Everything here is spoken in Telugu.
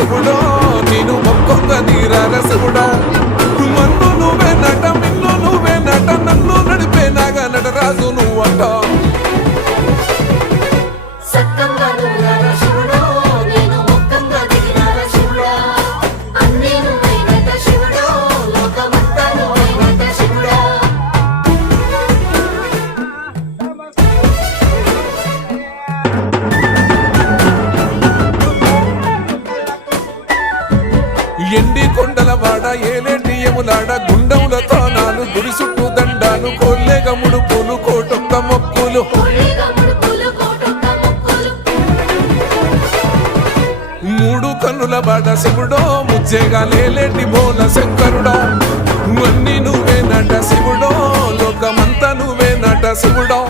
శివుడో నేను మొక్కొంగ నీరార శివుడో మన్ను నువ్వే నట మిన్ను నువ్వే నట నన్ను నడిపే నాగ నటరాజు నువ్వంట ఎండి కొండల వాడ ఏలేటి యములాడ గుండముల తానాలు గుడి చుట్టూ దండాలు కోల్లెగ ముడుపులు కోటొక్క మొక్కులు మూడు కన్నుల వాడ శివుడో ముచ్చేగా లేలేటి బోల శంకరుడో అన్ని నువ్వే నట శివుడో లోకమంతా నువ్వే నట శివుడో